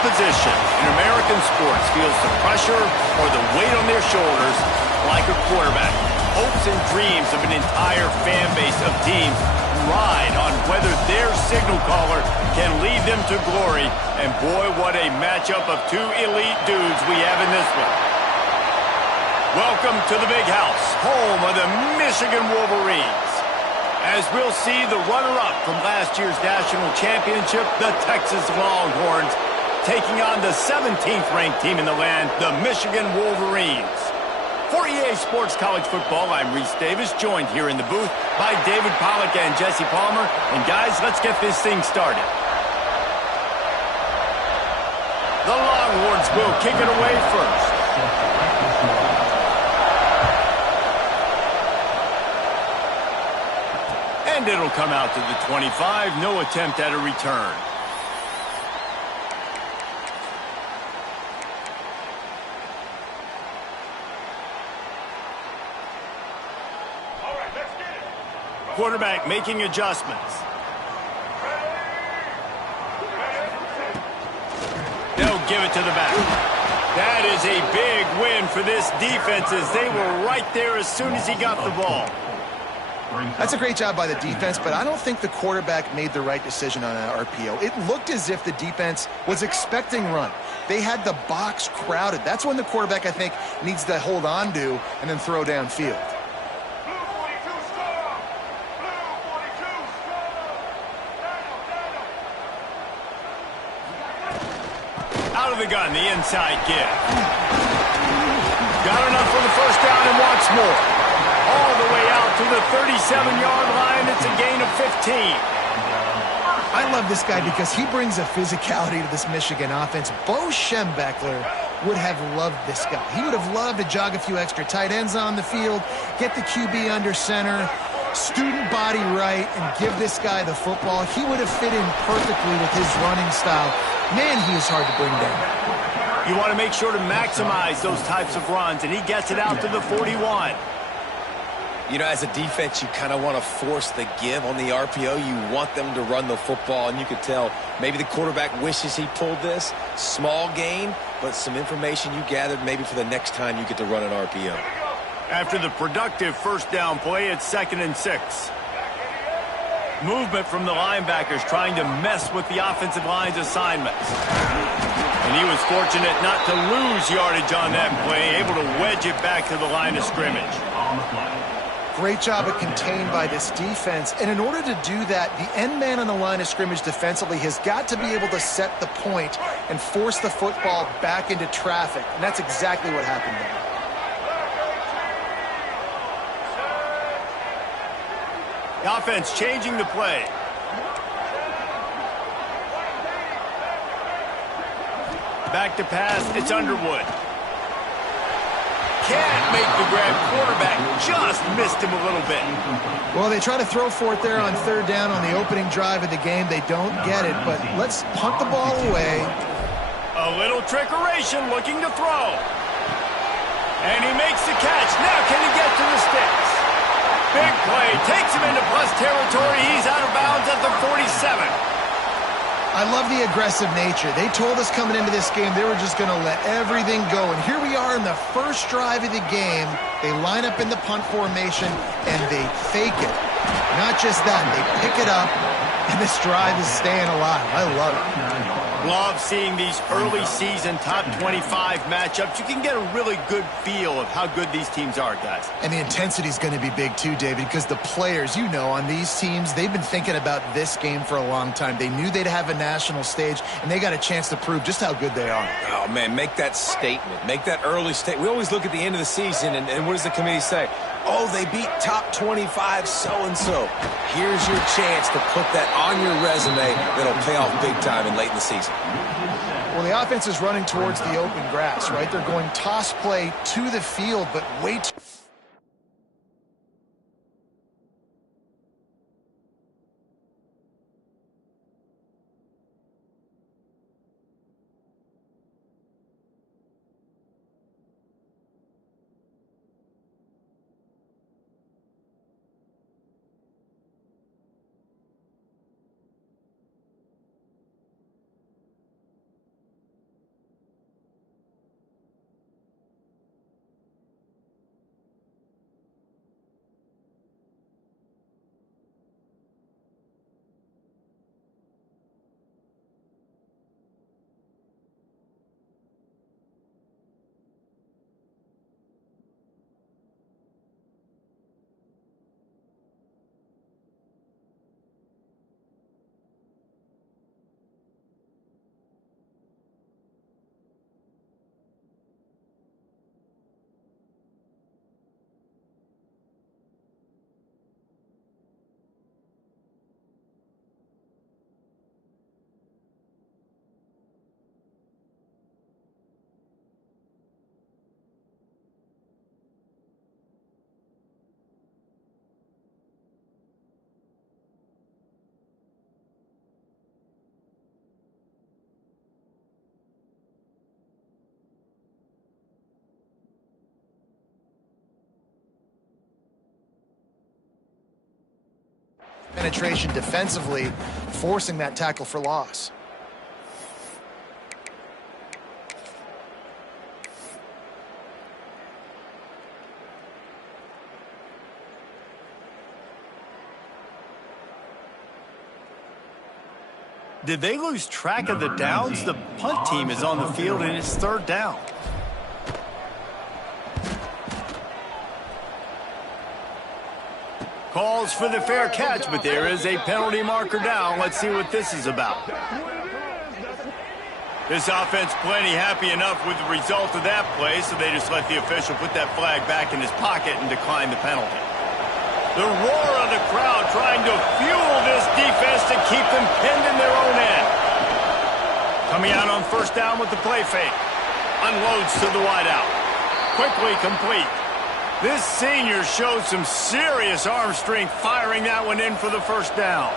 position in American sports feels the pressure or the weight on their shoulders like a quarterback. Hopes and dreams of an entire fan base of teams ride on whether their signal caller can lead them to glory. And boy, what a matchup of two elite dudes we have in this one. Welcome to the Big House, home of the Michigan Wolverines. As we'll see the runner-up from last year's national championship, the Texas Longhorns, taking on the 17th-ranked team in the land, the Michigan Wolverines. For EA Sports College Football, I'm Reese Davis, joined here in the booth by David Pollack and Jesse Palmer. And guys, let's get this thing started. The Longhorns will kick it away first. And it'll come out to the 25. No attempt at a return. Quarterback making adjustments. They'll give it to the back. That is a big win for this defense as they were right there as soon as he got the ball. That's a great job by the defense, but I don't think the quarterback made the right decision on that RPO. It looked as if the defense was expecting run. They had the box crowded. That's when the quarterback, I think, needs to hold on to and then throw downfield. Out of the gun, the inside give. Got enough for the first down and wants more. All the way out to the 37-yard line. It's a gain of 15. I love this guy because he brings a physicality to this Michigan offense. Bo Schembechler would have loved this guy. He would have loved to jog a few extra tight ends on the field, get the QB under center, student body right, and give this guy the football. He would have fit in perfectly with his running style. Man, he is hard to bring down. You want to make sure to maximize those types of runs, and he gets it out to the 41. You know, as a defense, you kind of want to force the give on the RPO. You want them to run the football, and you could tell maybe the quarterback wishes he pulled this. Small gain, but some information you gathered maybe for the next time you get to run an RPO. After the productive first down play, it's 2nd and 6. Movement from the linebackers trying to mess with the offensive line's assignments. And he was fortunate not to lose yardage on that play, able to wedge it back to the line of scrimmage. Great job of contained by this defense. And in order to do that, the end man on the line of scrimmage defensively has got to be able to set the point and force the football back into traffic. And that's exactly what happened there. The offense changing the play. Back to pass, it's Underwood. Can't make the grab. Quarterback just missed him a little bit. Well, they try to throw for it there on 3rd down on the opening drive of the game. They don't get it, but let's punt the ball away. A little trickeration looking to throw. And he makes the catch. Now can he get to the sticks? Big play. Takes him into plus territory. He's out of bounds at the 47. I love the aggressive nature. They told us coming into this game they were just going to let everything go. And here we are in the first drive of the game. They line up in the punt formation, and they fake it. Not just that, they pick it up, and this drive is staying alive. I love it. Love seeing these early season top 25 matchups. You can get a really good feel of how good these teams are, guys. And the intensity is going to be big too, David, because the players, you know, on these teams, they've been thinking about this game for a long time. They knew they'd have a national stage, and they got a chance to prove just how good they are. Oh, man, make that statement. Make that early statement. We always look at the end of the season, and what does the committee say? Oh, they beat top 25 so-and-so. Here's your chance to put that on your resume that'll pay off big time in late in the season. Well, the offense is running towards the open grass, right? They're going toss play to the field, but way too... penetration defensively, forcing that tackle for loss. Did they lose track of the downs? The punt team is on the field and it's third down. Calls for the fair catch, but there is a penalty marker down. Let's see what this is about. This offense plenty happy enough with the result of that play, so they just let the official put that flag back in his pocket and decline the penalty. The roar of the crowd trying to fuel this defense to keep them pinned in their own end. Coming out on first down with the play fake. Unloads to the wideout. Quickly complete. This senior showed some serious arm strength firing that one in for the first down.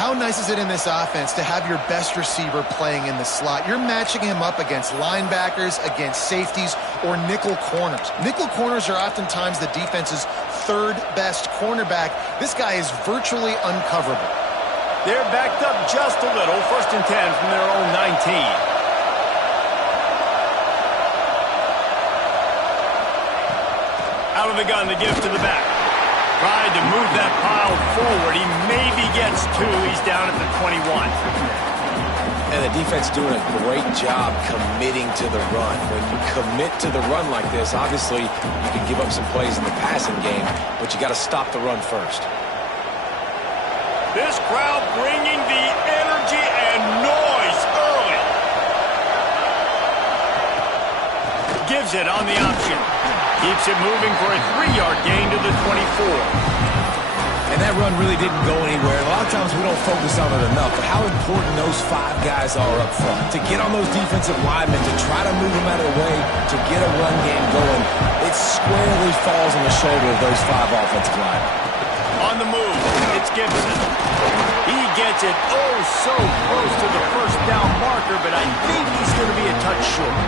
How nice is it in this offense to have your best receiver playing in the slot? You're matching him up against linebackers, against safeties, or nickel corners. Nickel corners are oftentimes the defense's third best cornerback. This guy is virtually uncoverable. They're backed up just a little. 1st and 10 from their own 19. Out of the gun, the give to the back. Tried to move that pile forward. He maybe gets 2. He's down at the 21. And the defense doing a great job committing to the run. When you commit to the run like this, obviously you can give up some plays in the passing game, but you got to stop the run first. This crowd bringing the energy and noise early. Gives it on the option. Keeps it moving for a 3-yard gain to the 24. And that run really didn't go anywhere. A lot of times we don't focus on it enough, but how important those 5 guys are up front. To get on those defensive linemen, to try to move them out of the way, to get a run game going, it squarely falls on the shoulder of those 5 offensive linemen. On the move, it's Gibson. He gets it oh so close to the first down marker, but I think he's going to be a touch short.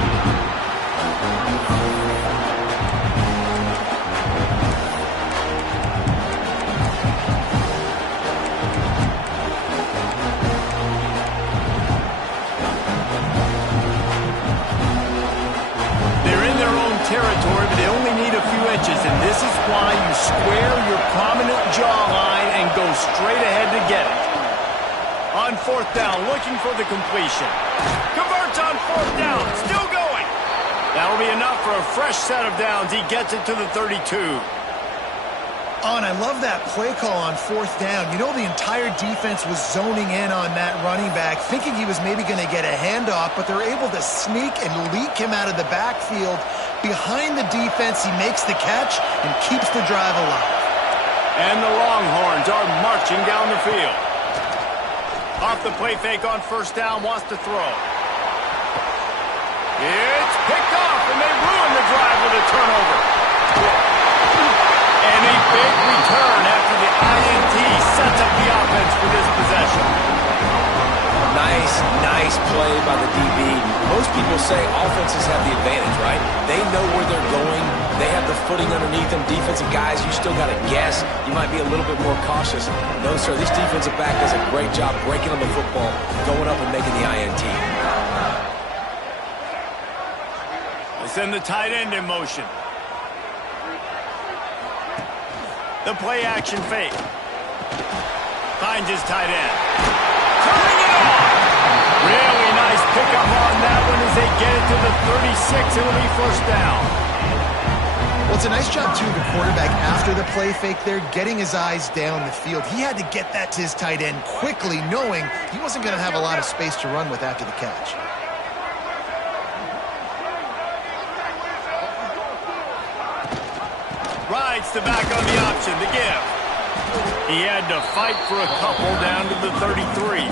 Territory, but they only need a few inches, and this is why you square your prominent jawline and go straight ahead to get it. On 4th down, looking for the completion. Converts on 4th down, still going. That'll be enough for a fresh set of downs. He gets it to the 32. Oh, and I love that play call on 4th down. You know, the entire defense was zoning in on that running back, thinking he was maybe going to get a handoff, but they're able to sneak and leak him out of the backfield. Behind the defense, he makes the catch and keeps the drive alive. And the Longhorns are marching down the field. Off the play fake on 1st down, wants to throw. It's picked off, and they ruin the drive with a turnover. And a big return after the INT sets up the offense for this possession. Nice play by the DB. Most people say offenses have the advantage, right? They know where they're going. They have the footing underneath them. Defensive guys, you still got to guess. You might be a little bit more cautious. No, sir, this defensive back does a great job breaking on the football, going up and making the INT. They send the tight end in motion. The play action fake. Finds his tight end. Turning it on. Really nice pickup on that one as they get it to the 36. It'll be 1st down. Well, it's a nice job, too, the quarterback, after the play fake there, getting his eyes down the field. He had to get that to his tight end quickly, knowing he wasn't going to have a lot of space to run with after the catch. Rides the back on the option, the give. He had to fight for a couple down to the 33.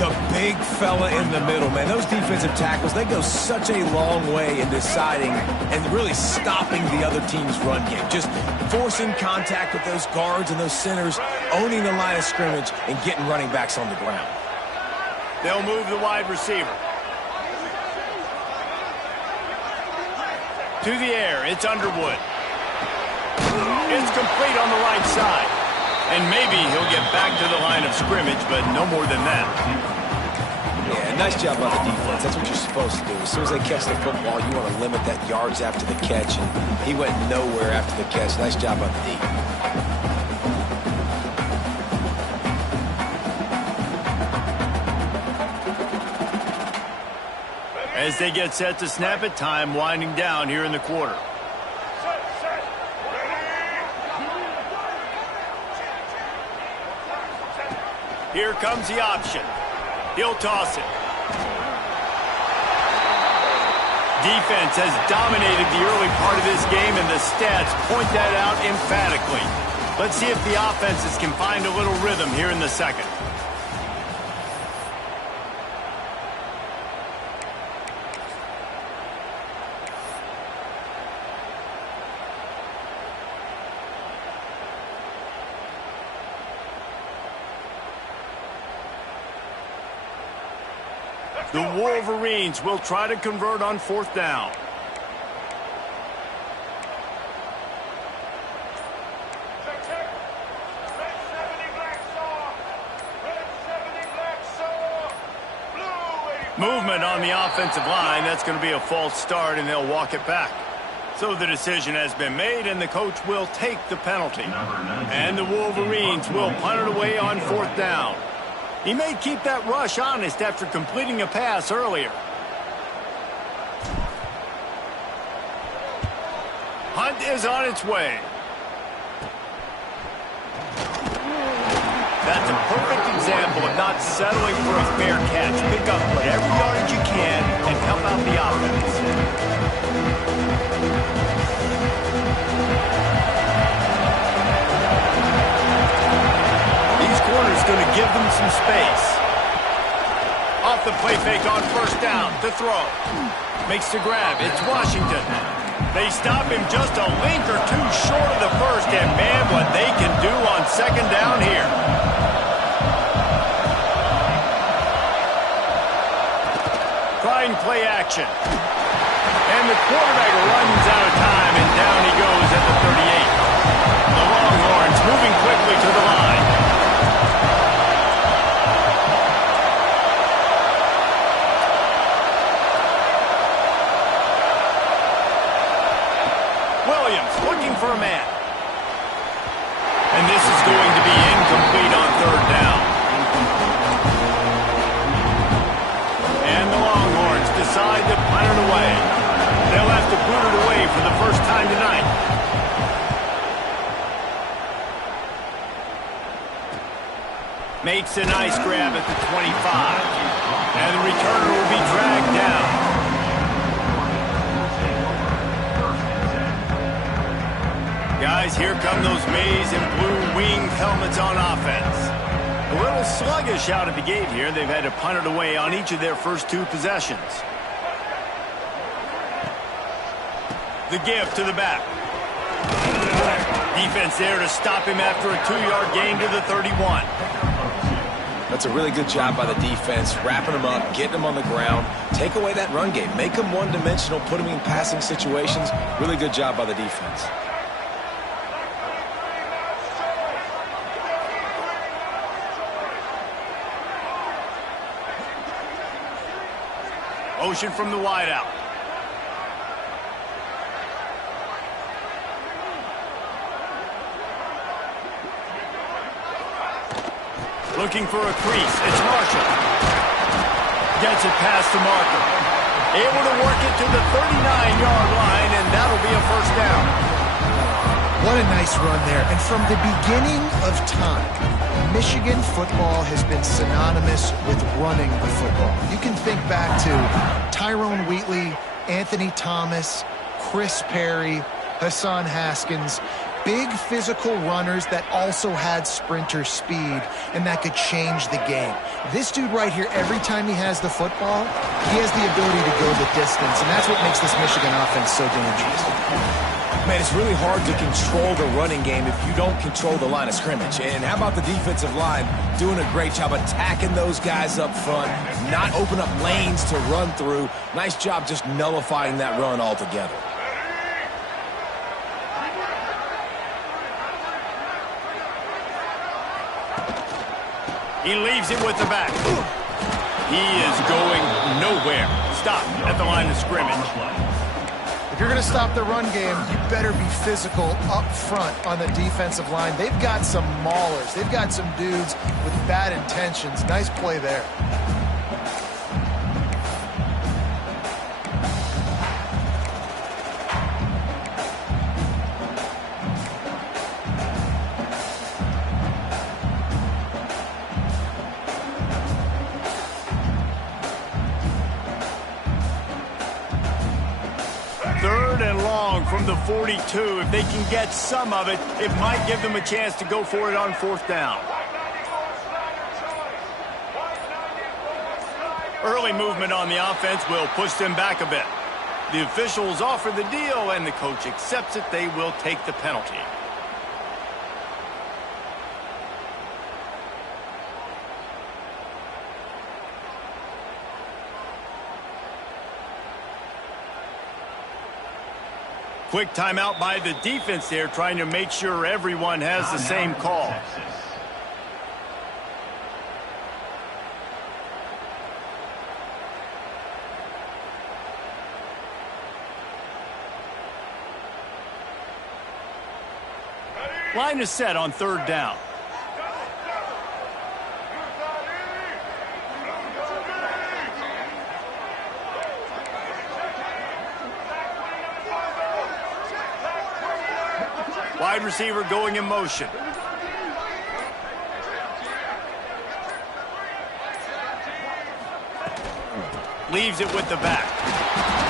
The big fella in the middle, man. Those defensive tackles, they go such a long way in deciding and really stopping the other team's run game. Just forcing contact with those guards and those centers, owning the line of scrimmage, and getting running backs on the ground. They'll move the wide receiver. To the air, it's Underwood. It's complete on the right side. And maybe he'll get back to the line of scrimmage, but no more than that. Yeah, nice job by the defense. That's what you're supposed to do. As soon as they catch the football, you want to limit that yards after the catch, and he went nowhere after the catch. Nice job by the D. As they get set to snap it, time winding down here in the quarter. Here comes the option. He'll toss it. Defense has dominated the early part of this game, and the stats point that out emphatically. Let's see if the offenses can find a little rhythm here in the second. The Wolverines will try to convert on fourth down. Movement on the offensive line. That's going to be a false start, and they'll walk it back. So the decision has been made, and the coach will take the penalty. And the Wolverines will punt it away on fourth down. He may keep that rush honest after completing a pass earlier. Hunt is on its way. That's a perfect example of not settling for a fair catch. Pick up whatever yardage you can and help out the offense. Corner's going to give them some space. Off the play fake on first down to throw. Makes the grab. It's Washington. They stop him just a length or two short of the first, and man, what they can do on second down here. Trying play action. And the quarterback runs out of time, and down he goes at the 38. The Longhorns moving quickly to the line. Looking for a man. And this is going to be incomplete on third down. And the Longhorns decide to punt it away. They'll have to boot it away for the first time tonight. Makes a nice grab at the 25. And the returner will be dragged down. Guys, here come those maize and blue winged helmets on offense. A little sluggish out of the gate here. They've had to punt it away on each of their first two possessions. The give to the back. Defense there to stop him after a 2-yard gain to the 31. That's a really good job by the defense, wrapping him up, getting him on the ground. Take away that run game. Make him one-dimensional, put him in passing situations. Really good job by the defense. Motion from the wideout. Looking for a crease. It's Marshall. Gets it past the marker. Able to work it to the 39-yard line, and that'll be a first down. What a nice run there. And from the beginning of time, Michigan football has been synonymous with running the football. You can think back to Tyrone Wheatley, Anthony Thomas, Chris Perry, Hassan Haskins. Big physical runners that also had sprinter speed and that could change the game. This dude right here, every time he has the football, he has the ability to go the distance, and that's what makes this Michigan offense so dangerous. Man, it's really hard to control the running game if you don't control the line of scrimmage. And how about the defensive line doing a great job attacking those guys up front, not open up lanes to run through. Nice job just nullifying that run altogether. He leaves it with the back. He is going nowhere. Stop at the line of scrimmage. If you're going to stop the run game, you better be physical up front on the defensive line. They've got some maulers. They've got some dudes with bad intentions. Nice play there. From the 42, if they can get some of it, it might give them a chance to go for it on 4th down. Early movement on the offense will push them back a bit. The officials offer the deal, and the coach accepts it. They will take the penalty. Quick timeout by the defense there, trying to make sure everyone has the same call. Line is set on 3rd down. Wide receiver going in motion. Leaves it with the back.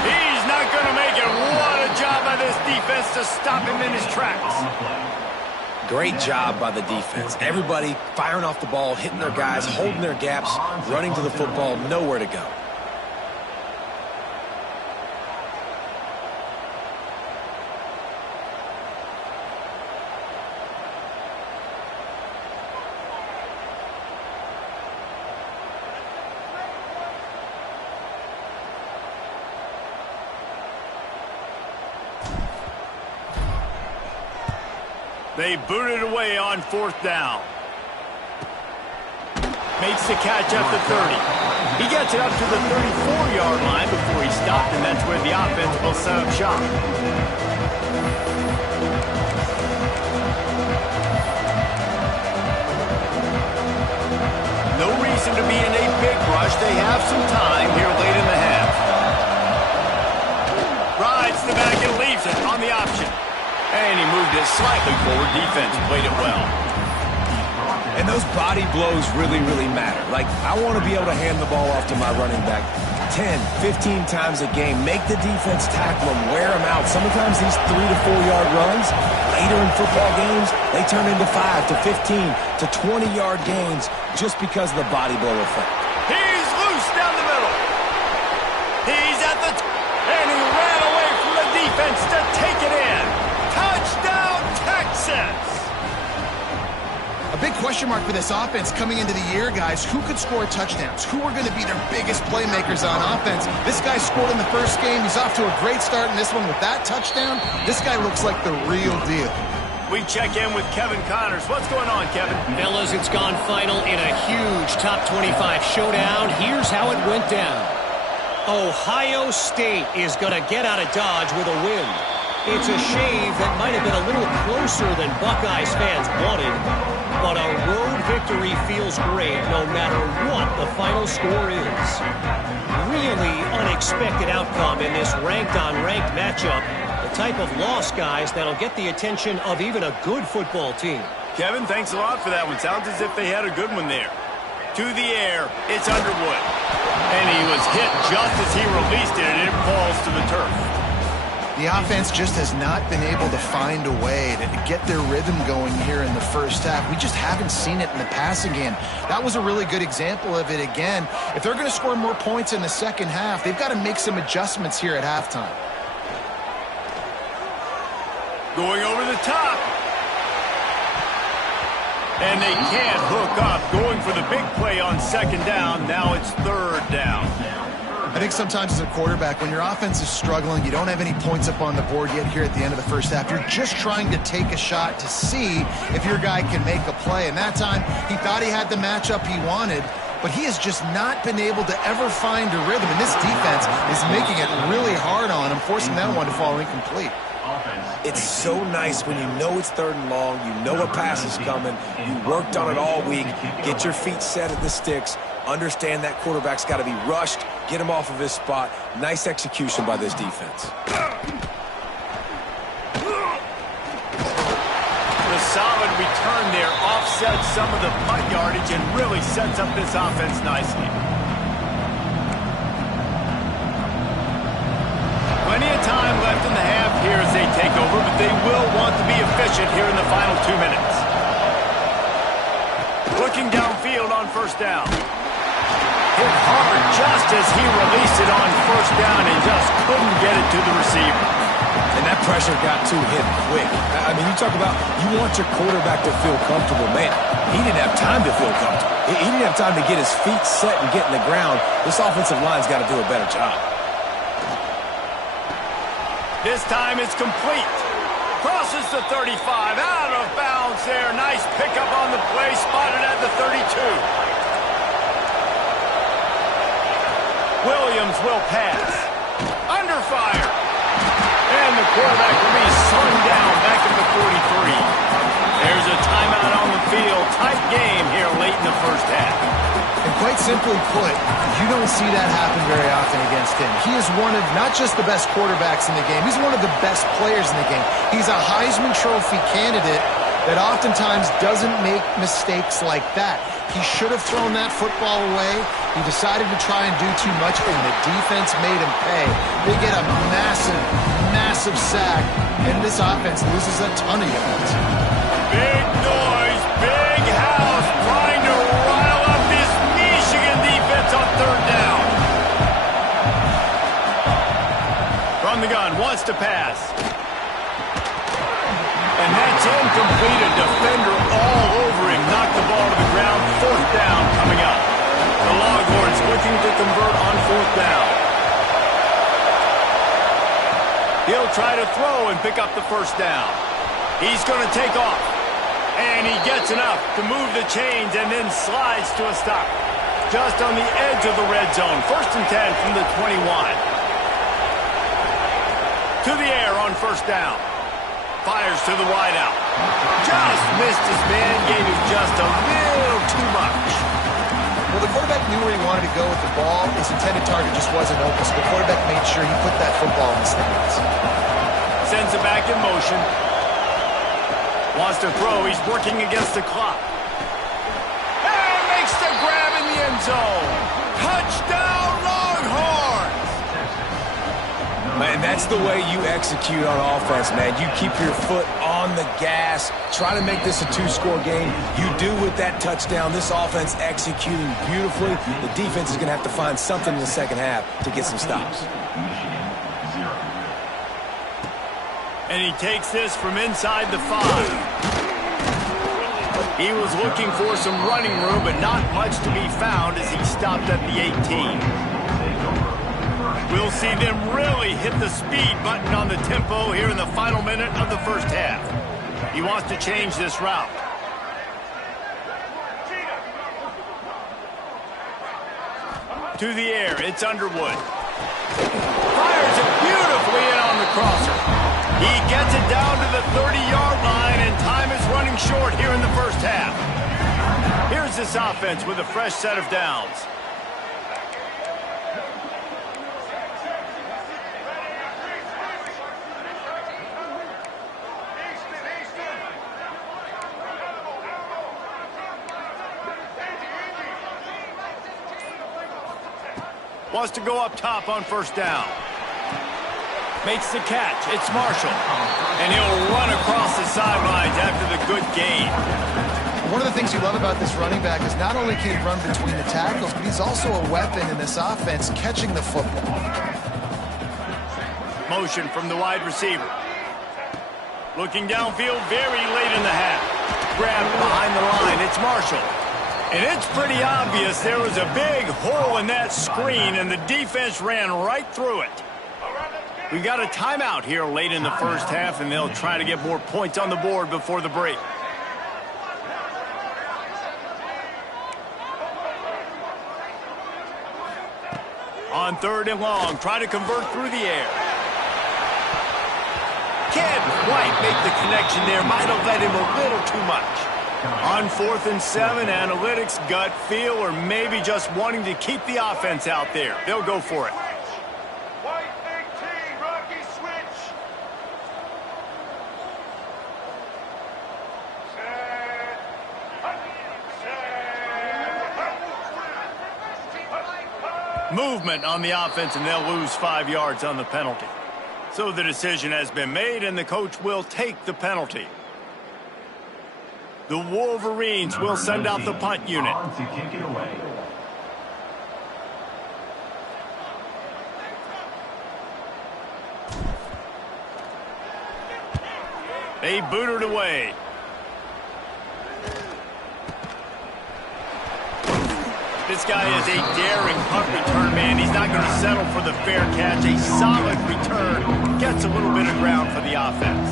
He's not going to make it. What a job by this defense to stop him in his tracks. Great job by the defense. Everybody firing off the ball, hitting their guys, holding their gaps, running to the football, nowhere to go. They boot it away on 4th down. Makes the catch at the 30. He gets it up to the 34-yard line before he stopped, and that's where the offense will set up shop. No reason to be in a big rush. They have some time here late in the half. Rides the back and leaves it on the option. And he moved it slightly forward. Defense played it well. And those body blows really, really matter. Like, I want to be able to hand the ball off to my running back 10, 15 times a game. Make the defense tackle him, wear him out. Sometimes these 3 to 4 yard runs, later in football games, they turn into 5 to 15 to 20-yard gains just because of the body blow effect. He's loose down the middle. He's at the and he ran away from the defense to take it in. Touchdown, Texas! A big question mark for this offense coming into the year, guys. Who could score touchdowns? Who are going to be their biggest playmakers on offense? This guy scored in the first game. He's off to a great start in this one with that touchdown. This guy looks like the real deal. We check in with Kevin Connors. What's going on, Kevin? Fellas, it's gone final in a huge top 25 showdown. Here's how it went down. Ohio State is going to get out of Dodge with a win. It's a shave that might have been a little closer than Buckeyes fans wanted, but a road victory feels great no matter what the final score is. Really unexpected outcome in this ranked-on-ranked matchup. The type of loss, guys, that'll get the attention of even a good football team. Kevin, thanks a lot for that one. Sounds as if they had a good one there. To the air, it's Underwood. And he was hit just as he released it, and it falls to the turf. The offense just has not been able to find a way to get their rhythm going here in the first half. We just haven't seen it in the passing game. That was a really good example of it again. If they're going to score more points in the second half, they've got to make some adjustments here at halftime. Going over the top. And they can't hook up. Going for the big play on 2nd down. Now it's 3rd down. I think sometimes as a quarterback, when your offense is struggling, you don't have any points up on the board yet here at the end of the first half. You're just trying to take a shot to see if your guy can make a play. And that time, he thought he had the matchup he wanted, but he has just not been able to ever find a rhythm. And this defense is making it really hard on him, forcing that one to fall incomplete. It's so nice when you know it's 3rd and long, you know a pass is coming, you worked on it all week, get your feet set at the sticks, understand that quarterback's got to be rushed, get him off of his spot. Nice execution by this defense. The solid return there offsets some of the punt yardage and really sets up this offense nicely. Plenty of time left in the half here as they take over, but they will want to be efficient here in the final 2 minutes. Looking downfield on 1st down. Hit hard just as he released it on 1st down and just couldn't get it to the receiver. And that pressure got to him quick. I mean, you talk about you want your quarterback to feel comfortable. Man, he didn't have time to feel comfortable. He didn't have time to get his feet set and get in the ground. This offensive line's got to do a better job. This time it's complete. Crosses the 35, out of bounds there. Nice pickup on the play, spotted at the 32. Williams will pass. Under fire. And the quarterback will be slung down back at the 43. There's a timeout on the field. Tight game here late in the first half. And quite simply put, you don't see that happen very often against him. He is one of not just the best quarterbacks in the game, he's one of the best players in the game. He's a Heisman Trophy candidate that oftentimes doesn't make mistakes like that. He should have thrown that football away. He decided to try and do too much, and the defense made him pay. They get a massive, massive sack, and this offense loses a ton of yards. Big noise, big house, trying to rile up this Michigan defense on 3rd down. From the gun, wants to pass. And that's incomplete. A defender all over him. Knocked the ball to the ground. 4th down coming up. The Longhorns looking to convert on 4th down. He'll try to throw and pick up the 1st down. He's going to take off. And he gets enough to move the chains and then slides to a stop. Just on the edge of the red zone. 1st and 10 from the 21. To the air on 1st down. Fires to the wideout. Just missed his man. Gave him just a little too much. Well, the quarterback knew where he wanted to go with the ball. His intended target just wasn't open, so the quarterback made sure he put that football in the stands. Sends it back in motion. Wants to throw. He's working against the clock. And makes the grab in the end zone. Touchdown, Longhorns! Man, that's the way you execute on offense, man. You keep your foot on the gas. Try to make this a 2-score game. You do with that touchdown. This offense executing beautifully. The defense is going to have to find something in the second half to get some stops. And he takes this from inside the 5. He was looking for some running room, but not much to be found as he stopped at the 18. We'll see them really hit the speed button on the tempo here in the final minute of the first half. He wants to change this route. To the air, it's Underwood. Fires it beautifully in on the crosser. He gets it down to the 30-yard line, and time is running short here in the first half. Here's this offense with a fresh set of downs. Wants to go up top on 1st down. Makes the catch. It's Marshall. And he'll run across the sidelines after the good gain. One of the things you love about this running back is not only can he run between the tackles, but he's also a weapon in this offense catching the football. Motion from the wide receiver. Looking downfield very late in the half. Grabbed behind the line. It's Marshall. And it's pretty obvious there was a big hole in that screen, and the defense ran right through it. We've got a timeout here late in the first half, and they'll try to get more points on the board before the break. On 3rd and long, try to convert through the air. Can't quite make the connection there. Might have led him a little too much. On 4th and 7, analytics, gut feel, or maybe just wanting to keep the offense out there. They'll go for it. Movement on the offense, and they'll lose 5 yards on the penalty. So the decision has been made, and the coach will take the penalty. The Wolverines will send out the punt unit. They boot it away. This guy is a daring punt return man. He's not going to settle for the fair catch. A solid return gets a little bit of ground for the offense.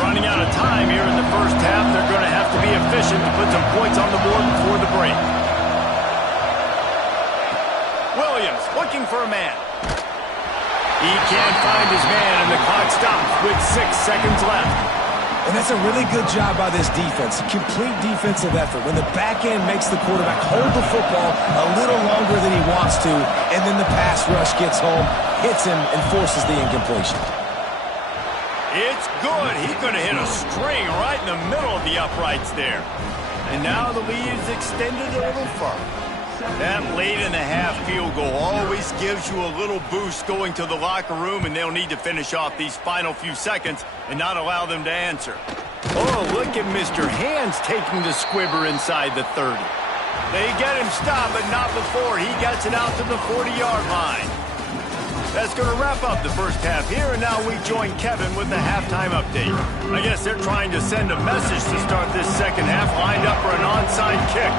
Running out of time here in the first half. They're going to have to be efficient to put some points on the board before the break. Williams looking for a man. He can't find his man, and the clock stops with 6 seconds left. And that's a really good job by this defense. Complete defensive effort. When the back end makes the quarterback hold the football a little longer than he wants to, and then the pass rush gets home, hits him, and forces the incompletion. It's good. He's going to hit a string right in the middle of the uprights there. And now the lead is extended a little further. That late-in-the-half field goal always gives you a little boost going to the locker room, and they'll need to finish off these final few seconds and not allow them to answer. Oh, look at Mr. Hands taking the squibber inside the 30. They get him stopped, but not before he gets it out to the 40-yard line. That's going to wrap up the first half here, and now we join Kevin with the halftime update. I guess they're trying to send a message to start this second half, lined up for an onside kick.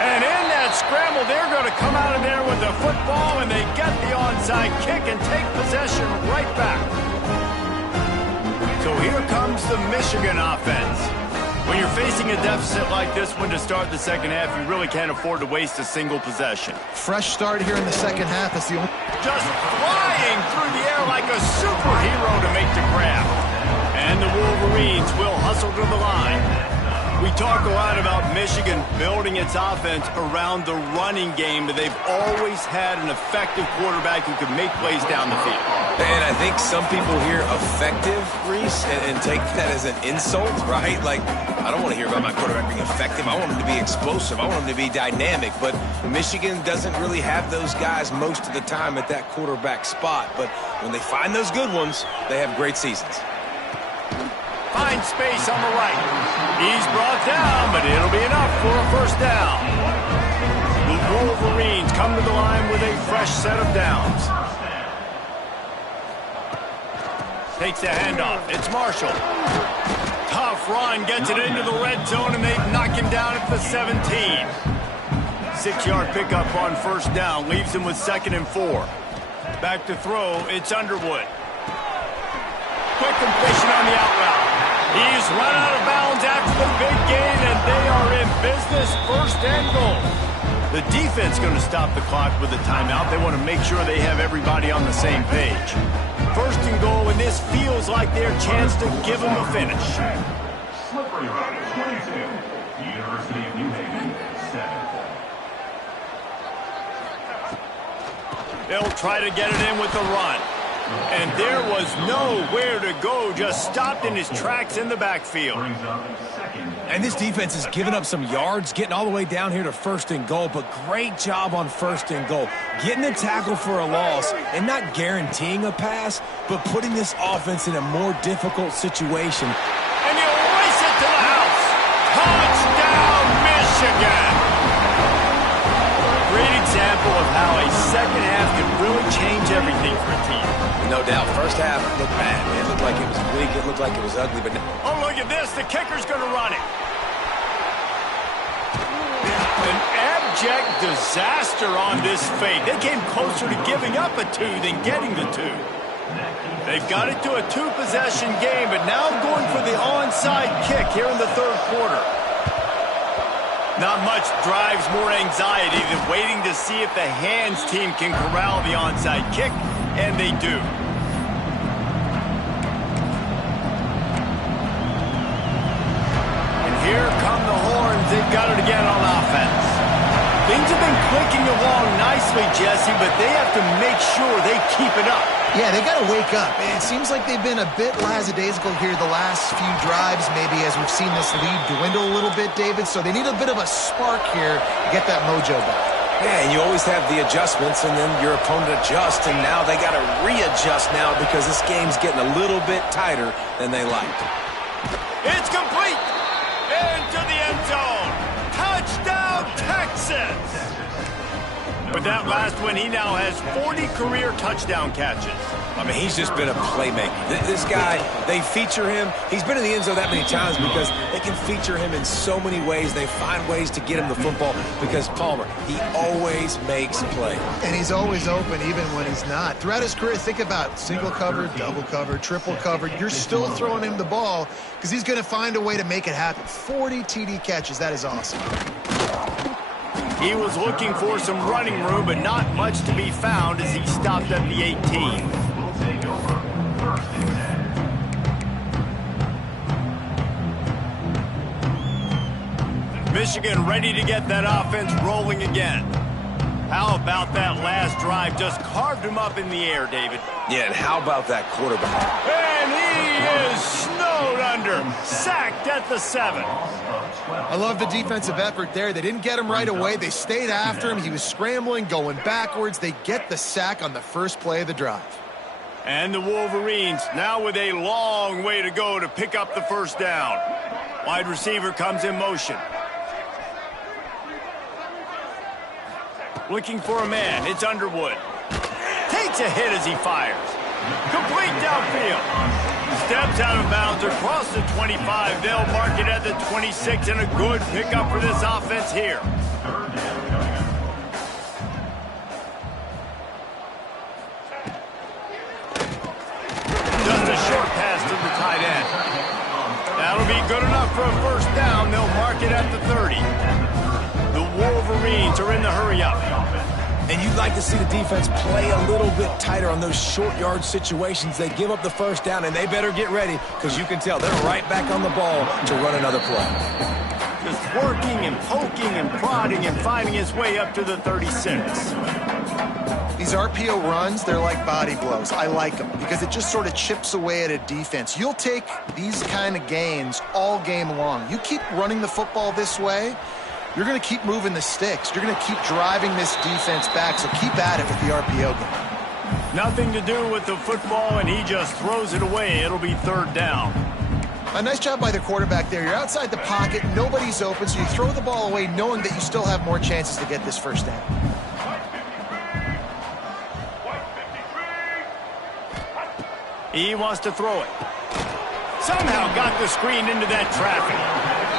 And in that scramble, they're going to come out of there with the football, and they get the onside kick and take possession right back. So here comes the Michigan offense. When you're facing a deficit like this one to start the second half, you really can't afford to waste a single possession. Fresh start here in the second half. That's the only... Just flying through the air like a superhero to make the grab. And the Wolverines will hustle to the line. We talk a lot about Michigan building its offense around the running game, but they've always had an effective quarterback who can make plays down the field. And I think some people hear effective, Reese, and take that as an insult, right? Like, I don't want to hear about my quarterback being effective. I want him to be explosive. I want him to be dynamic. But Michigan doesn't really have those guys most of the time at that quarterback spot. But when they find those good ones, they have great seasons. Find space on the right. He's brought down, but it'll be enough for a first down. The Wolverines come to the line with a fresh set of downs. Takes the handoff. It's Marshall. Tough run, gets it into the red zone, and they knock him down at the 17. 6-yard pickup on first down, leaves him with 2nd and 4. Back to throw, it's Underwood. Quick completion on the out route. He's run out of bounds after the big gain, and they are in business, 1st and goal. The defense going to stop the clock with a timeout. They want to make sure they have everybody on the same page. 1st and goal, and this feels like their chance to give them a finish. Slippery route, 22, University of New Haven, 7. They'll try to get it in with the run. And there was nowhere to go, just stopped in his tracks in the backfield. And this defense has given up some yards, getting all the way down here to 1st and goal, but great job on 1st and goal. Getting a tackle for a loss and not guaranteeing a pass, but putting this offense in a more difficult situation. And he'll race it to the house. Touchdown, Michigan! Great example of how a second half can really change everything. for a team. No doubt. First half looked bad. It looked like it was bleak. It looked like it was ugly. But Oh, look at this. The kicker's going to run it. An abject disaster on this fake. They came closer to giving up a 2 than getting the 2. They've got it to a 2-possession game, but now going for the onside kick here in the third quarter. Not much drives more anxiety than waiting to see if the hands team can corral the onside kick, and they do. And here come the horns. They've got it again on offense. Things have been clicking along nicely, Jesse, but they have to make sure they keep it up. Yeah, they got to wake up. It seems like they've been a bit lackadaisical here the last few drives, maybe, as we've seen this lead dwindle a little bit, David. So they need a bit of a spark here to get that mojo back. yeah, and you always have the adjustments, and then your opponent adjusts, and now they got to readjust now because this game's getting a little bit tighter than they liked. It's complete. Into the end zone. Touchdown, Texas. With that last one, he now has 40 career touchdown catches. I mean, he's just been a playmaker. This guy, they feature him. He's been in the end zone that many times because they can feature him in so many ways. They find ways to get him the football because Palmer, he always makes plays. And he's always open even when he's not. Throughout his career, think about single covered, double covered, triple covered. You're still throwing him the ball because he's going to find a way to make it happen. 40 TD catches. That is awesome. He was looking for some running room, but not much to be found as he stopped at the 18. Will take over. First and 10. Michigan ready to get that offense rolling again. How about that last drive? Just carved him up in the air, David. Yeah, and how about that quarterback? And he is snowed under. Sacked at the 7. I love the defensive effort there. They didn't get him right away. They stayed after him. He was scrambling, going backwards. They get the sack on the first play of the drive. And the Wolverines now with a long way to go to pick up the first down. Wide receiver comes in motion. Looking for a man. It's Underwood. Takes a hit as he fires. Complete downfield. Steps out of bounds across the 25. They'll mark it at the 26, and a good pickup for this offense here. Just a short pass to the tight end. That'll be good enough for a first down. They'll mark it at the 30. The Wolverines are in the hurry-up. And you'd like to see the defense play a little bit tighter on those short yard situations. They give up the first down, and they better get ready because you can tell they're right back on the ball to run another play. Just working and poking and prodding and finding his way up to the 36. These RPO runs, they're like body blows. I like them because it just sort of chips away at a defense. You'll take these kind of gains all game long. You keep running the football this way, you're going to keep moving the sticks. You're going to keep driving this defense back, so keep at it with the RPO game. Nothing to do with the football, and he just throws it away. It'll be third down. A nice job by the quarterback there. You're outside the pocket. Nobody's open, so you throw the ball away knowing that you still have more chances to get this first down. He wants to throw it. Somehow got the screen into that traffic.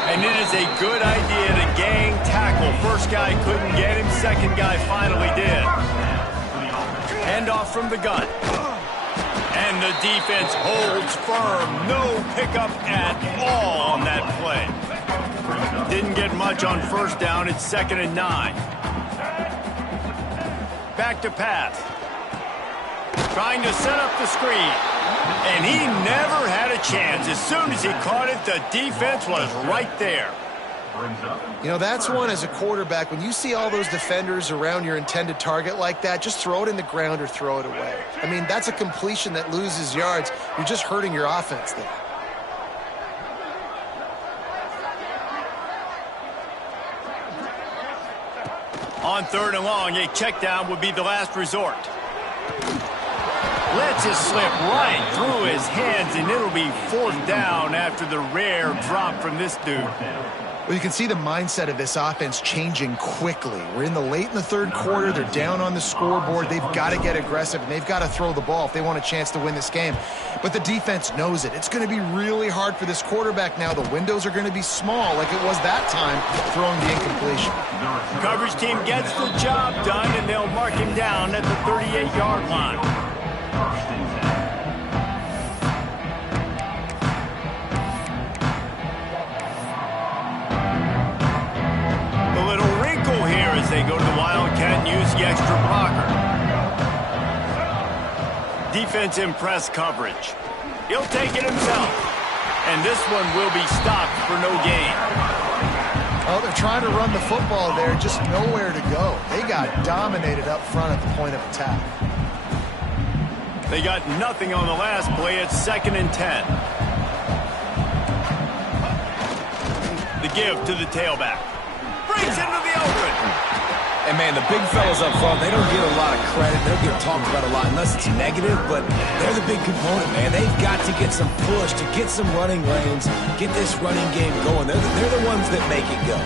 And it is a good idea to gang tackle. First guy couldn't get him. Second guy finally did. Handoff from the gun. And the defense holds firm. No pickup at all on that play. Didn't get much on first down. It's 2nd and 9. Back to pass. Trying to set up the screen. And he never had a chance. As soon as he caught it, the defense was right there. You know, that's one as a quarterback. When you see all those defenders around your intended target like that, just throw it in the ground or throw it away. I mean, that's a completion that loses yards. You're just hurting your offense there. On 3rd and long, a check down would be the last resort. Lets it slip right through his hands, and it'll be 4th down after the rare drop from this dude. Well, you can see the mindset of this offense changing quickly. We're in the third quarter. They're down on the scoreboard. They've got to get aggressive, and they've got to throw the ball if they want a chance to win this game. But the defense knows it. It's going to be really hard for this quarterback now. The windows are going to be small like it was that time throwing the incompletion. Coverage team gets the job done, and they'll mark him down at the 38-yard line. They go to the Wildcat and use the extra blocker. Defense in press coverage. He'll take it himself. And this one will be stopped for no gain. Oh, they're trying to run the football there, just nowhere to go. They got dominated up front at the point of attack. They got nothing on the last play. It's 2nd and 10. The give to the tailback. Breaks into the open. And, man, the big fellas up front, they don't get a lot of credit. They don't get talked about a lot unless it's negative, but they're the big component, man. They've got to get some push, to get some running lanes, get this running game going. They're the ones that make it go.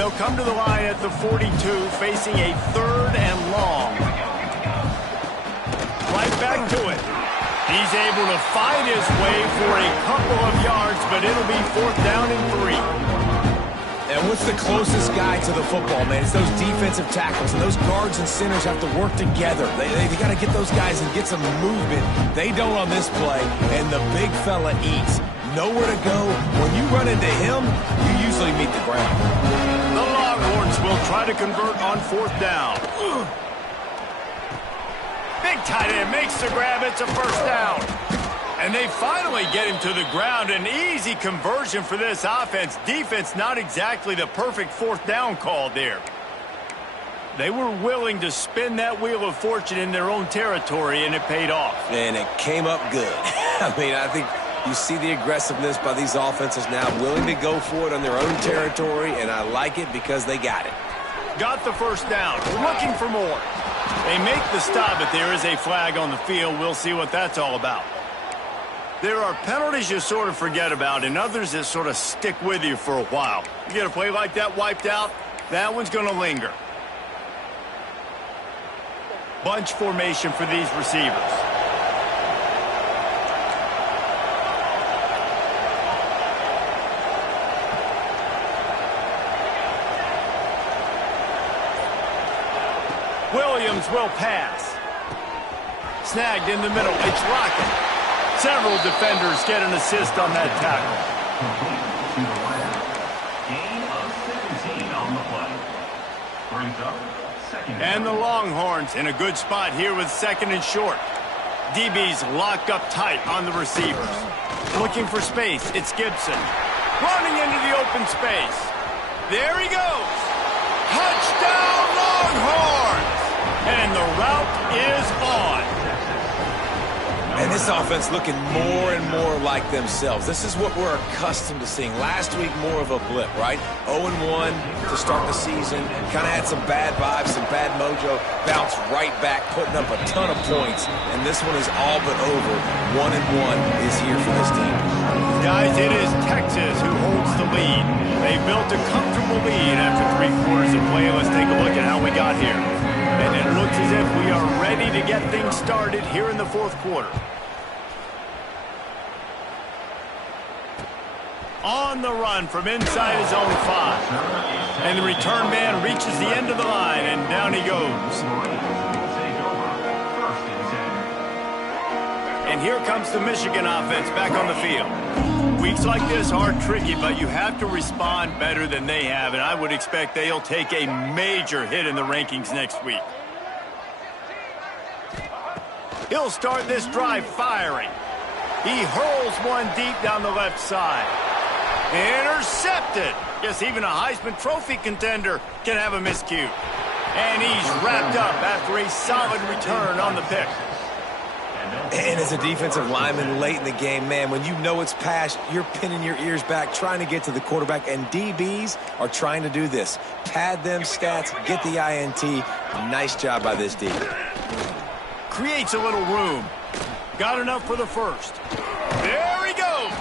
They'll come to the line at the 42, facing a 3rd and long. Right back to it. He's able to find his way for a couple of yards, but it'll be 4th down and 3. And what's the closest guy to the football, man? It's those defensive tackles, and those guards and centers have to work together. They got to get those guys and get some movement. They don't on this play, and the big fella eats. Nowhere to go. When you run into him, you usually meet the ground. The Longhorns will try to convert on 4th down. Big tight end makes the grab. It's a 1st down. And they finally get him to the ground. An easy conversion for this offense. Defense not exactly the perfect 4th down call there. They were willing to spin that wheel of fortune in their own territory, and it paid off. And it came up good. I mean, I think you see the aggressiveness by these offenses now, willing to go for it on their own territory, and I like it because they got it. Got the 1st down. Looking for more. They make the stop, but there is a flag on the field. We'll see what that's all about. There are penalties you sort of forget about and others that sort of stick with you for a while. You get a play like that wiped out, that one's going to linger. Bunch formation for these receivers. Williams will pass. Snagged in the middle. It's Lockett. Several defenders get an assist on that tackle. Gain of 17 on the play. Brings up 2nd. And the Longhorns in a good spot here with 2nd and short. DB's locked up tight on the receivers. Looking for space. It's Gibson. Running into the open space. There he goes. Touchdown Longhorns! And the route is on. And this offense looking more and more like themselves. This is what we're accustomed to seeing. Last week, more of a blip, right? 0-1 to start the season. Kind of had some bad vibes, some bad mojo. Bounced right back, putting up a ton of points. And this one is all but over. 1-1 is here for this team. Guys, it is Texas who holds the lead. They built a comfortable lead after 3 quarters of play. Let's take a look at how we got here. And it looks as if we are ready to get things started here in the 4th quarter. On the run from inside his own 5. And the return man reaches the end of the line, and down he goes. And here comes the Michigan offense back on the field. Weeks like this are tricky, but you have to respond better than they have, and I would expect they'll take a major hit in the rankings next week. He'll start this drive firing. He hurls one deep down the left side. Intercepted. Guess even a Heisman Trophy contender can have a miscue. And he's wrapped up after a solid return on the pick. And as a defensive lineman late in the game, man, when you know it's past, you're pinning your ears back, trying to get to the quarterback, and DBs are trying to do this. Pad them stats, get the INT. Nice job by this D. Creates a little room. Got enough for the 1st. There he goes.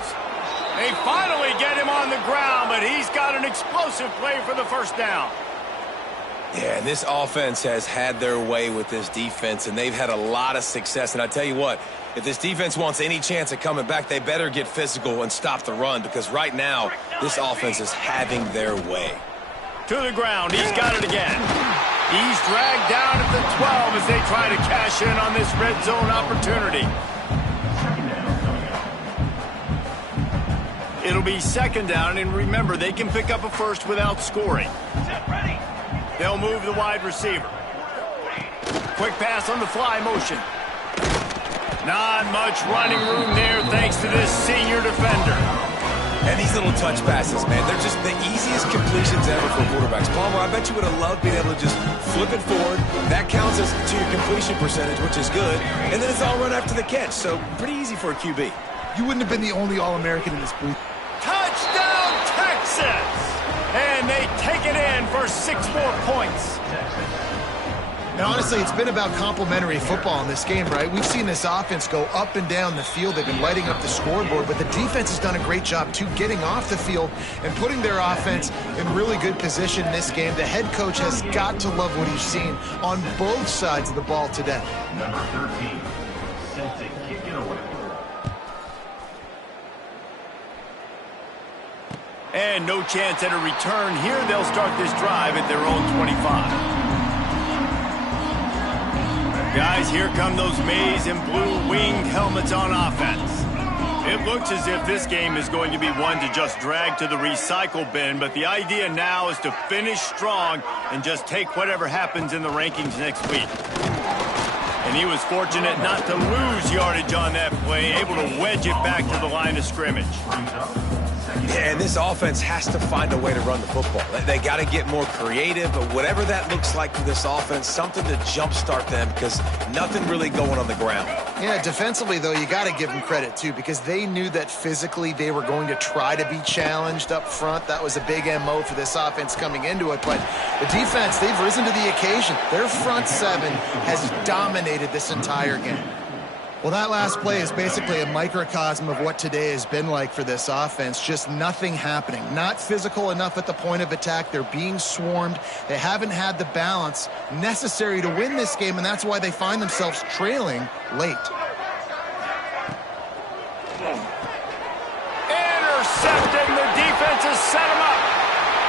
They finally get him on the ground, but he's got an explosive play for the first down. Yeah, and this offense has had their way with this defense, and they've had a lot of success. And I tell you what, if this defense wants any chance of coming back, they better get physical and stop the run, because right now, this offense is having their way. To the ground, he's got it again. He's dragged down at the 12 as they try to cash in on this red zone opportunity. It'll be second down, and remember, they can pick up a first without scoring. They'll move the wide receiver. Quick pass on the fly motion. Not much running room there thanks to this senior defender. And these little touch passes, man, they're just the easiest completions ever for quarterbacks. Palmer, I bet you would have loved being able to just flip it forward. That counts as to your completion percentage, which is good. And then it's all run after the catch, so pretty easy for a QB. You wouldn't have been the only All-American in this booth. Touchdown, Texas! And they take it in for 6 more points. Now, honestly, it's been about complementary football in this game, right? We've seen this offense go up and down the field. They've been lighting up the scoreboard, but the defense has done a great job, too, getting off the field and putting their offense in really good position in this game. The head coach has got to love what he's seen on both sides of the ball today. Number 13, set to kick it away. And no chance at a return here. They'll start this drive at their own 25. Guys, here come those maize and blue winged helmets on offense. It looks as if this game is going to be one to just drag to the recycle bin, but the idea now is to finish strong and just take whatever happens in the rankings next week. And he was fortunate not to lose yardage on that play, able to wedge it back to the line of scrimmage. Yeah, and this offense has to find a way to run the football. They got to get more creative, but whatever that looks like for this offense, something to jumpstart them, because nothing really going on the ground. Yeah, defensively, though, you got to give them credit, too, because they knew that physically they were going to try to be challenged up front. That was a big MO for this offense coming into it, but the defense, they've risen to the occasion. Their front seven has dominated this entire game. Well, that last play is basically a microcosm of what today has been like for this offense. Just nothing happening. Not physical enough at the point of attack. They're being swarmed. They haven't had the balance necessary to win this game, and that's why they find themselves trailing late. Intercepting. The defense has set him up.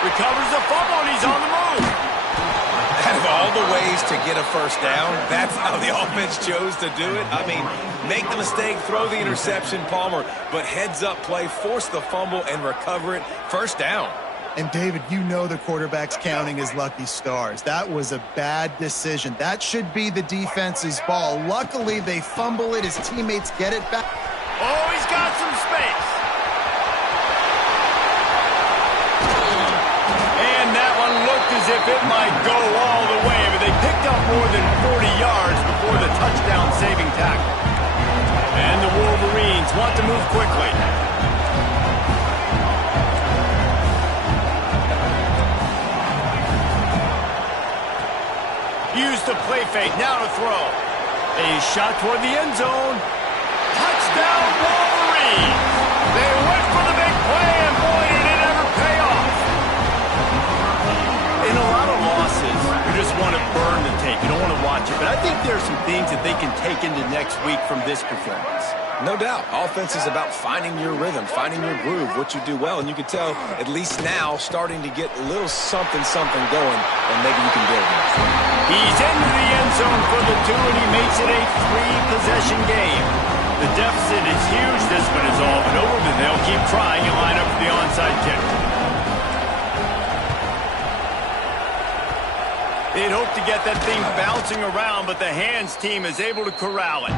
Recovers the fumble, and he's on the move. Out of all the ways to get a first down, that's how the offense chose to do it. I mean, make the mistake, throw the interception, Palmer, but heads-up play, force the fumble, and recover it. First down. And, David, you know the quarterback's counting his lucky stars. That was a bad decision. That should be the defense's ball. Luckily, they fumble it. His teammates get it back. Oh, he's got some space. And that one looked as if it might go all the way, but they picked up more than 40 yards before the touchdown-saving tackle. And the Wolverines want to move quickly. Use the play fake, now to throw. A shot toward the end zone. Touchdown, Wolverines! They went for the big play, and boy, did it ever pay off. In a lot of losses, you just want to burn the tape. You don't want to watch it. But I think there are some things that they can take into next week from this performance. No doubt. Offense is about finding your rhythm, finding your groove, what you do well. And you can tell, at least now, starting to get a little something going, and maybe you can build on it. He's into the end zone for the 2, and he makes it a 3-possession game. The deficit is huge. This one is all but over, but they'll keep trying and line up for the onside kick. They'd hope to get that thing bouncing around, but the hands team is able to corral it.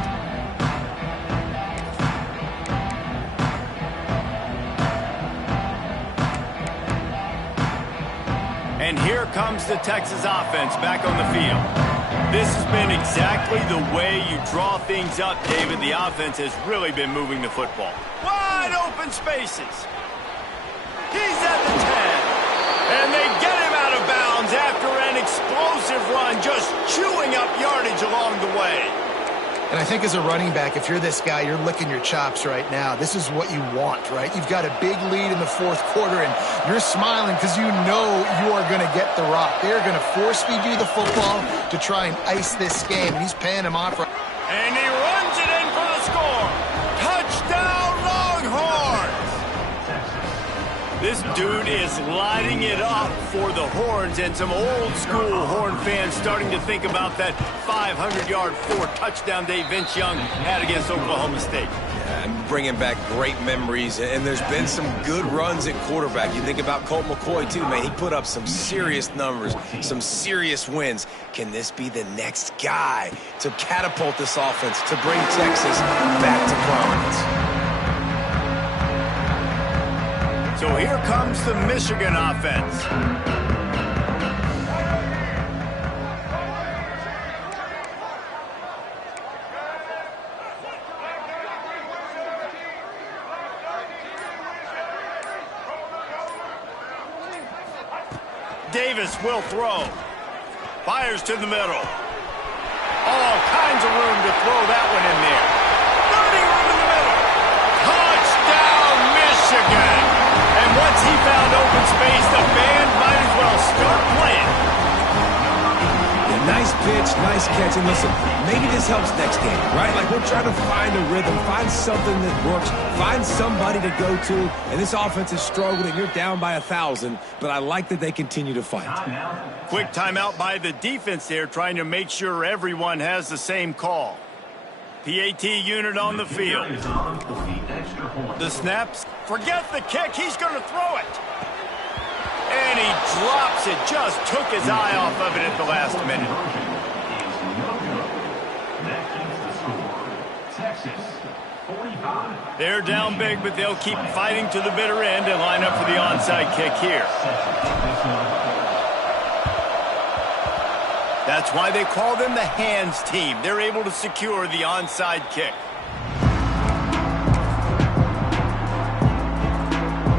And here comes the Texas offense back on the field. This has been exactly the way you draw things up, David. The offense has really been moving the football. Wide open spaces. He's at the 10. And they get him out of bounds after an explosive run, just chewing up yardage along the way. And I think as a running back, if you're this guy, you're licking your chops right now. This is what you want, right? You've got a big lead in the fourth quarter, and you're smiling because you know you are going to get the rock. They're going to force-feed you the football to try and ice this game, and he's paying him off. And he runs it in for the score. Touchdown, Longhorns! This dude is lighting it up for the Horns, and some old-school Horn fans starting to think about that 500-yard, 4-touchdown day Vince Young had against Oklahoma State. Yeah, and bringing back great memories, and there's been some good runs at quarterback. You think about Colt McCoy, too, man. He put up some serious numbers, some serious wins. Can this be the next guy to catapult this offense, to bring Texas back to prominence? So here comes the Michigan offense. Davis will throw. Fires to the middle. All kinds of room to throw that one in there. Running room in the middle. Touchdown, Michigan! And once he found open space, the band might as well start playing. Yeah, nice pitch, nice catch. And listen, maybe this helps next game, right? Like, we're trying to find a rhythm, find something that works, find somebody to go to. And this offense is struggling. You're down by 1,000, but I like that they continue to fight. Quick timeout by the defense there, trying to make sure everyone has the same call. PAT unit on the field. The snaps. Forget the kick. He's going to throw it. And he drops it. Just took his eye off of it at the last minute. They're down big, but they'll keep fighting to the bitter end and line up for the onside kick here. That's why they call them the hands team. They're able to secure the onside kick.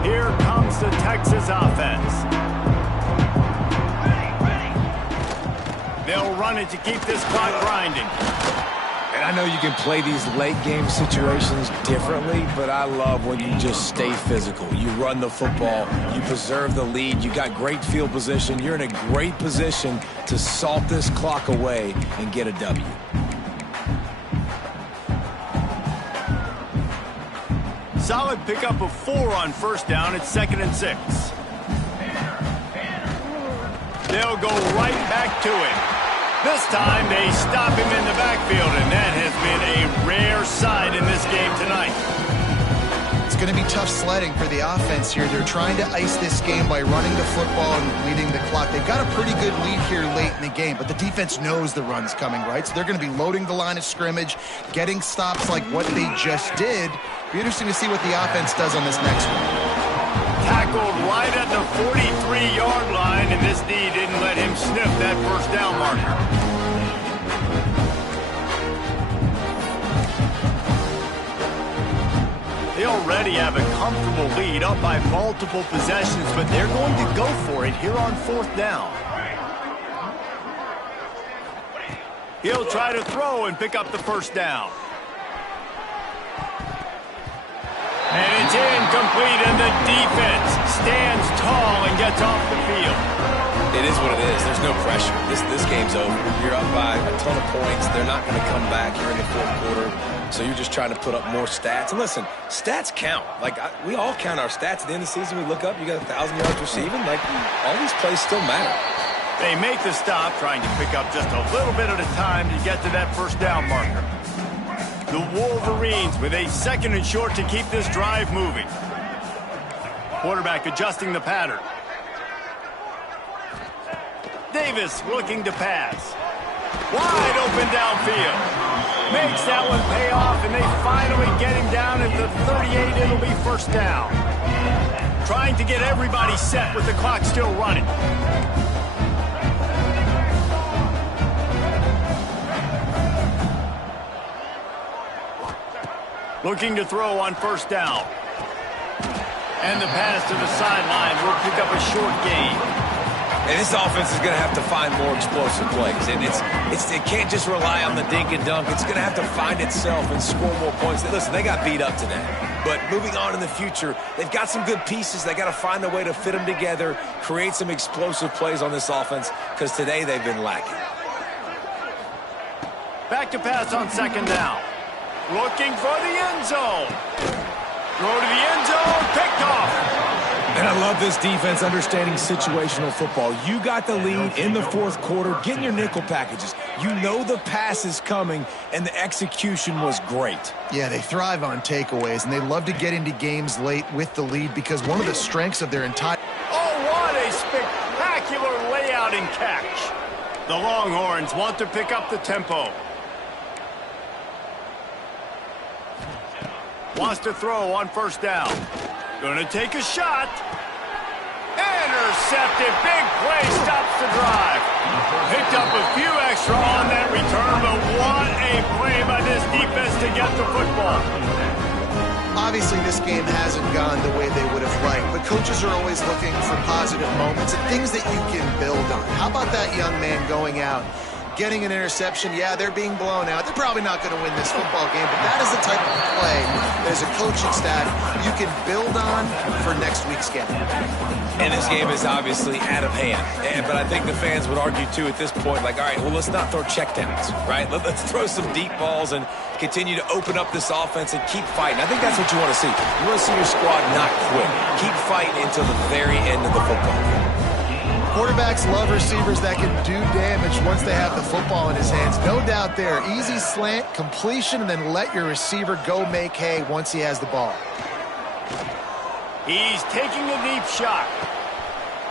Here comes the Texas offense. They'll run it to keep this clock grinding. And I know you can play these late-game situations differently, but I love when you just stay physical. You run the football, you preserve the lead, you got great field position. You're in a great position to salt this clock away and get a W. Solid pickup of 4 on first down. It's 2nd and 6. They'll go right back to him. This time they stop him in the backfield, and that has been a rare sight in this game tonight. It's going to be tough sledding for the offense here. They're trying to ice this game by running the football and leading the clock. They've got a pretty good lead here late in the game, but the defense knows the run's coming, right? So they're going to be loading the line of scrimmage, getting stops like what they just did. Be interesting to see what the offense does on this next one. Tackled right at the 43-yard line, and this D didn't let him sniff that first down marker. They already have a comfortable lead, up by multiple possessions, but they're going to go for it here on 4th down. He'll try to throw and pick up the first down. And it's incomplete, and the defense stands tall and gets off the field. It is what it is. There's no pressure. This game's over. You're up by a ton of points. They're not going to come back here in the fourth quarter. So you're just trying to put up more stats. And listen, stats count. Like, we all count our stats. At the end of the season, we look up, you got 1,000 yards receiving. Like, all these plays still matter. They make the stop, trying to pick up just a little bit at a time to get to that first down marker. The Wolverines with a 2nd and short to keep this drive moving. Quarterback adjusting the pattern. Davis looking to pass. Wide open downfield. Makes that one pay off, and they finally get him down at the 38. It'll be first down. Trying to get everybody set with the clock still running. Looking to throw on first down. And the pass to the sideline will pick up a short gain. And this offense is going to have to find more explosive plays. And it can't just rely on the dink and dunk. It's going to have to find itself and score more points. Listen, they got beat up today. But moving on in the future, they've got some good pieces. They got to find a way to fit them together, create some explosive plays on this offense, because today they've been lacking. Back to pass on second down. Looking for the end zone. Throw to the end zone, picked off. And I love this defense understanding situational football. You got the lead in the fourth quarter, getting your nickel packages. You know the pass is coming, and the execution was great. Yeah, they thrive on takeaways, and they love to get into games late with the lead because one of the strengths of their entire... Oh, what a spectacular layout and catch. The Longhorns want to pick up the tempo. Wants to throw on first down. Gonna take a shot. Intercepted. Big play. Stops the drive. Picked up a few extra on that return, but what a play by this defense to get the football. Obviously, this game hasn't gone the way they would have liked, but coaches are always looking for positive moments and things that you can build on. How about that young man going out, getting an interception? Yeah, they're being blown out. They're probably not going to win this football game, but that is the type of play that as a coaching staff you can build on for next week's game. And this game is obviously out of hand. But I think the fans would argue, too, at this point, like, all right, well, let's not throw checkdowns, right? Let's throw some deep balls and continue to open up this offense and keep fighting. I think that's what you want to see. You want to see your squad not quit. Keep fighting until the very end of the football game. Quarterbacks love receivers that can do damage once they have the football in his hands. No doubt there. Easy slant, completion, and then let your receiver go make hay once he has the ball. He's taking a deep shot.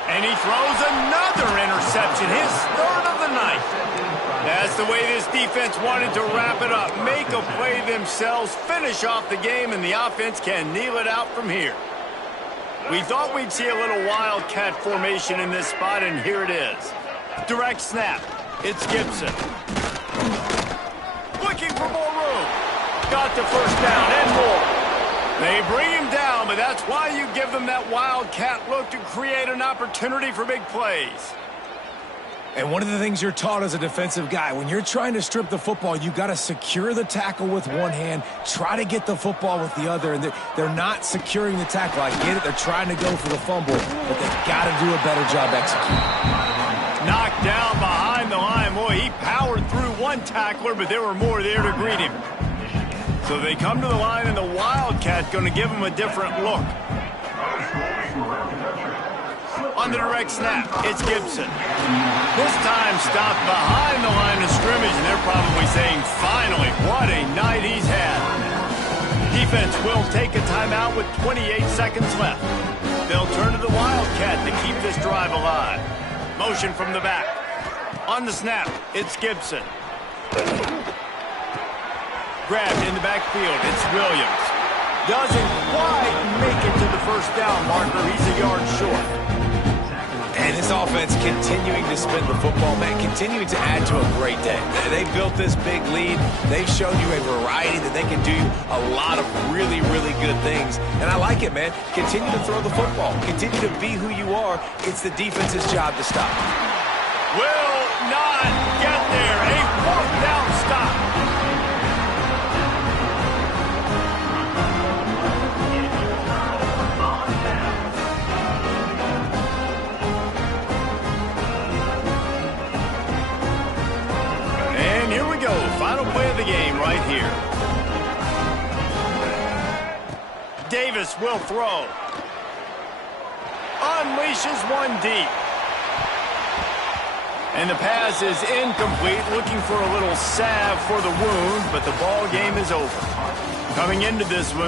And he throws another interception, his third of the night. That's the way this defense wanted to wrap it up. Make a play themselves, finish off the game, and the offense can kneel it out from here. We thought we'd see a little wildcat formation in this spot, and here it is. Direct snap. It's Gibson. Looking for more room. Got the first down and more. They bring him down, but that's why you give them that wildcat look to create an opportunity for big plays. And one of the things you're taught as a defensive guy, when you're trying to strip the football, you got to secure the tackle with one hand, try to get the football with the other, and they're not securing the tackle. I get it, they're trying to go for the fumble, but they've got to do a better job executing. Knocked down behind the line. Boy, he powered through one tackler, but there were more there to greet him. So they come to the line, and the Wildcat going to give him a different look. On the direct snap, it's Gibson. This time stopped behind the line of scrimmage, and they're probably saying, finally, what a night he's had. Defense will take a timeout with 28 seconds left. They'll turn to the Wildcat to keep this drive alive. Motion from the back. On the snap, it's Gibson. Grabbed in the backfield, it's Williams. Doesn't quite make it to the first down marker. He's a yard short. And this offense continuing to spin the football, man, continuing to add to a great day. They built this big lead. They've shown you a variety that they can do a lot of really, really good things. And I like it, man. Continue to throw the football. Continue to be who you are. It's the defense's job to stop. Will not get there. A fourth down stop. And here we go. Final play of the game right here. Davis will throw. Unleashes one deep. And the pass is incomplete, looking for a little salve for the wound, but the ball game is over. Coming into this one,